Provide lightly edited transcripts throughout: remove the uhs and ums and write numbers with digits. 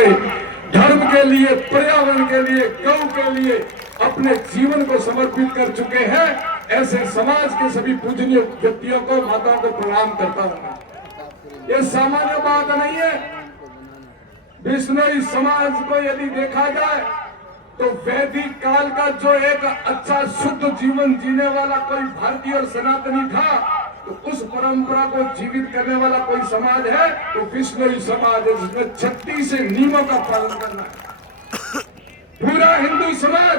जिन्होंने धर्म के लिए, पर्यावरण के लिए, गौ के लिए अपने जीवन को समर्पित कर चुके हैं, ऐसे समाज के सभी पूजनीय व्यक्तियों को, माताओं को प्रणाम करता हूं। ये सामान्य बात नहीं है। बिश्नोई समाज को यदि देखा जाए तो वैदिक काल का जो एक अच्छा शुद्ध जीवन जीने वाला कोई भारतीय और सनातनी था, तो उस परंपरा को जीवित करने वाला कोई समाज है तो बिश्नोई समाज है, जिसमें 36 नियमों का पालन करना है। पूरा हिंदू समाज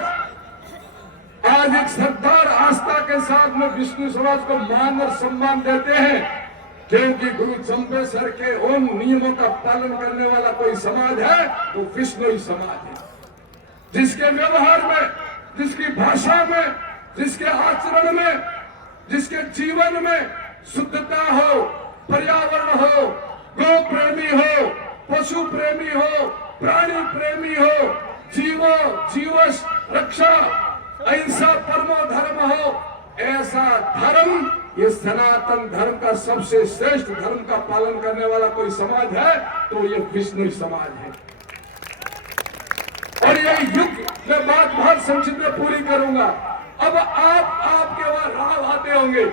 आज एक श्रद्धा आस्था के साथ में विष्णु समाज को मान और सम्मान देते हैं, क्योंकि गुरु चंपेश्वर के उन नियमों का पालन करने वाला कोई समाज है वो बिश्नोई समाज है, जिसके व्यवहार में, जिसकी भाषा में, जिसके आचरण में, जिसके जीवन में शुद्धता हो, पर्यावरण हो, गौ प्रेमी हो, पशु प्रेमी हो, प्राणी प्रेमी हो, जीवस रक्षा, अहिंसा परमो धर्म हो, ऐसा धर्म, ये सनातन धर्म का सबसे श्रेष्ठ धर्म का पालन करने वाला कोई समाज है तो ये बिश्नोई समाज है। और ये युग में बात बहुत संक्षिप्त में पूरी करूंगा। अब आपके वहां राव आते होंगे,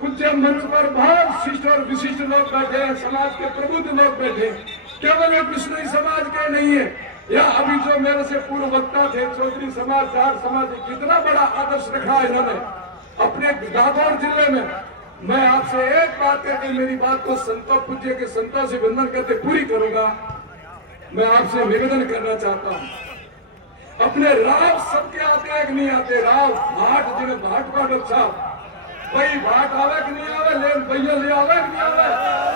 पूज्य मंच पर बहुत शिष्ट और विशिष्ट लोग बैठे हैं, समाज के प्रबुद्ध लोग बैठे, केवल एक बिश्नोई समाज के नहीं है। या अभी जो मेरे से पूर्व वक्ता थे, चौधरी समाज, जाट समाज, कितना बड़ा आदर्श रखा इन्होंने अपने नागौर जिले में। मैं आपसे एक बात करके मेरी बात को संतों, पूज्य के संतों से वंदन करते पूरी करूंगा। मैं आपसे निवेदन करना चाहता हूं, अपने राव सबके आते हैं कि नहीं आते? राव भाट, जिन्हें भाट पाठक साहब भाई भाट आवे कि नहीं आवे, ले भैया ले आवे कि नहीं आवे,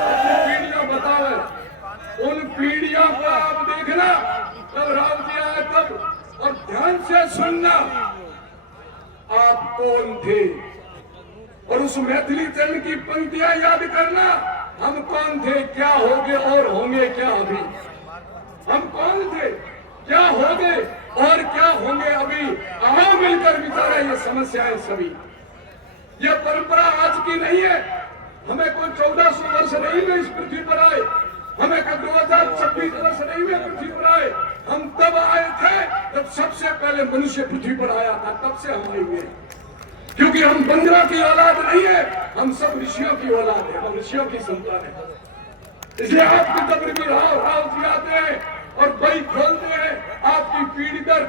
अपनी पीढ़ियां बतावे। उन पीढ़ियों को आप देखना, तब राव जी आए तब, और ध्यान से सुनना आप कौन थे, और उस मैथिली चरण की पंक्तियां याद करना। हम कौन थे, क्या होंगे और होंगे क्या अभी। हम कौन थे, क्या होंगे और क्या होंगे अभी। आओ मिलकर विचारें ये समस्याएं सभी। ये परंपरा आज की नहीं है। हमें कोई 1400 वर्ष नहीं हुए इस पृथ्वी पर आए, हमें कोई 2026 वर्ष नहीं हुए पृथ्वी पर आए। हम तब आए थे जब सबसे पहले मनुष्य पृथ्वी पर आया था, तब से हम आए हुए। क्योंकि हम बंदरों की औलाद नहीं है, हम सब ऋषियों की औलाद है, हम ऋषियों की संतान है। इसलिए आपकी कब्र भी राव जी आते हैं और बही खोलते हैं, आपकी पीढ़ी दर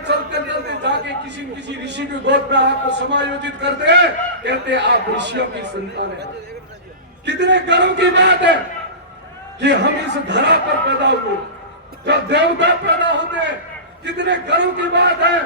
चलते चलते जाके किसी न किसी ऋषि की गोद में आपको समायोजित करते हैं, कहते हैं आप ऋषियों की संतान है। कितने गर्व की बात है कि हम इस धरा पर पैदा हुए, जब देवता पैदा होते हैं। कितने गर्व की बात है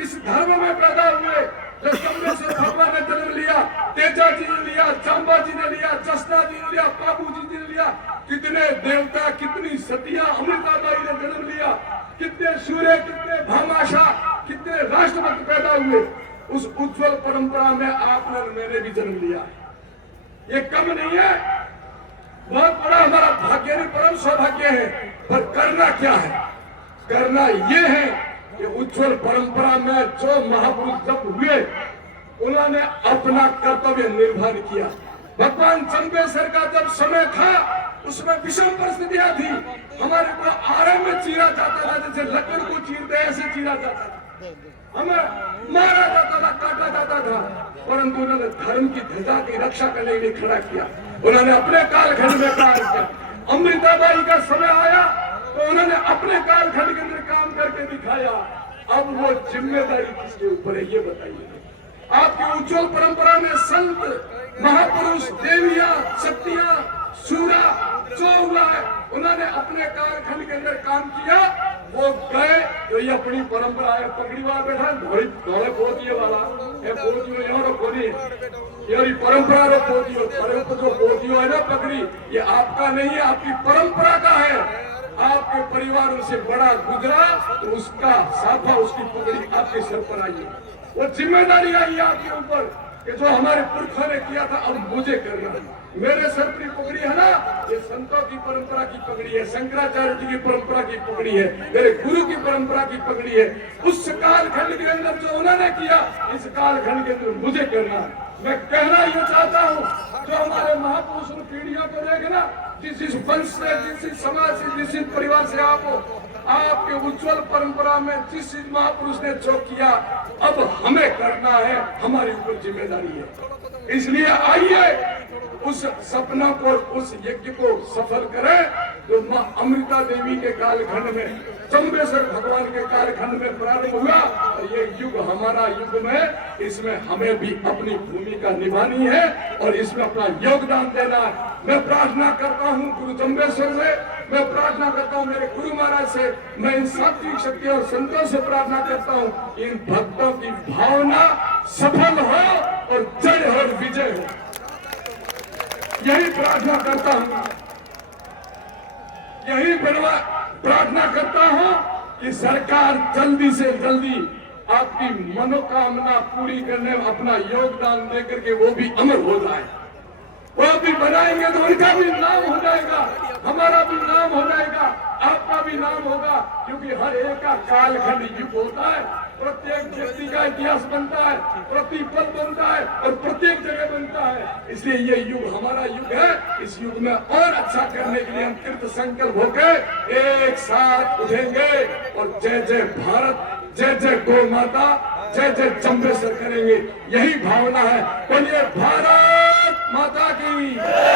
इस धर्म में पैदा हुए, जब चंपेश्वर भगवान ने जन्म लिया, तेजा जी ने लिया, चांबा जी ने लिया, जसना जी ने लिया, बाबू जी ने लिया। कितने देवता, कितनी सतियां, अमृताबाई ने जन्म लिया, कितने सूर्य, कितने भामाशाह, कितने राष्ट्रभक्त पैदा हुए। उस उज्जवल परंपरा में आपने, मैंने भी जन्म लिया। ये कम नहीं है, बहुत बड़ा हमारा भाग्य नहीं, परम सौभाग्य है। पर करना क्या है? करना ये है कि उज्जवल परंपरा में जो महापुरुष जब हुए, उन्होंने अपना कर्तव्य निर्वहन किया। भगवान चंपेश्वर का जब समय था, उसमें विषम परिस्थितियां थी। हमारे को आरे में चीरा जाता था, जैसे लकड़ को चीरते ऐसे चीरा जाता था, हमें मारा जाता था, काटा जाता था। परंतु उन्होंने धर्म की ध्वजा की रक्षा करने के लिए खड़ा किया। उन्होंने अपने कालखंड में कार्य किया। अमृताबाई का समय आया तो उन्होंने अपने कालखंड के अंदर काम करके दिखाया। अब वो जिम्मेदारी किसके ऊपर है, ये बताइए। आपकी उज्जवल परंपरा में संत, महापुरुष, देवियां, शक्तियां, सूरा जो हुआ है, उन्होंने अपने कालखंड के अंदर काम किया। वो गए तो ये अपनी परंपरा है। पगड़ी वाला बैठा धोले पोतिये वाला है, पोतियो यहाँ कोनी ये परंपरा रो पोतियो, जो पोतियो है ना पगड़ी, ये आपका नहीं है, आपकी परंपरा का है। आपके परिवार से बड़ा गुजरा तो उसका साफा, उसकी पगड़ी आपके सर पर आई है। वो जिम्मेदारी आई है आपके ऊपर कि जो हमारे पुरखों ने किया था अब मुझे करना है। मेरे सर पर पगड़ी है ना, ये संतों की परंपरा की पगड़ी है, शंकराचार्य जी की परंपरा की पगड़ी है, मेरे गुरु की परंपरा की पगड़ी है। उस कालखंड के अंदर जो उन्होंने किया, इस कालखंड के अंदर मुझे करना है। मैं कहना ये चाहता हूँ, जो हमारे महापुरुष पीढ़ियों को देखना, जिस वंश से, जिस समाज से, जिस परिवार से आप हो, आपके उज्जवल परंपरा में जिस महापुरुष ने जो किया, अब हमें करना है, हमारे ऊपर जिम्मेदारी है। इसलिए आइए उस सपना को, उस यज्ञ को सफल करें जो मां अमृता देवी के कालखंड में, चंबेश्वर भगवान के कालखंड में प्रारंभ हुआ। और ये युग हमारा युग में, इसमें हमें भी अपनी भूमिका निभानी है और इसमें अपना योगदान देना है। मैं प्रार्थना करता हूँ गुरु चंबेश्वर से, मैं प्रार्थना करता हूँ मेरे गुरु महाराज से, मैं इन सात्विक शक्ति और संतों से प्रार्थना करता हूँ, इन भक्तों की भावना सफल हो और जय हो और विजय हो। यही प्रार्थना करता हूँ, यही प्रार्थना करता हूँ कि सरकार जल्दी से जल्दी आपकी मनोकामना पूरी करने में अपना योगदान देकर के वो भी अमर हो जाए। वो भी बनाएंगे तो उनका भी नाम हो जाएगा, हमारा भी नाम हो जाएगा, आपका भी नाम होगा। क्योंकि हर एक का कालखंड युग होता है, प्रत्येक व्यक्ति का इतिहास बनता है, प्रतिपल बनता है और प्रत्येक जगह बनता है। इसलिए ये युग हमारा युग है। इस युग में और अच्छा करने के लिए हम कृत संकल्प होकर एक साथ उठेंगे और जय जय भारत, जय जय गौ माता, जय जय चंबेश्वर करेंगे। यही भावना है। बोलिए भारत माता की।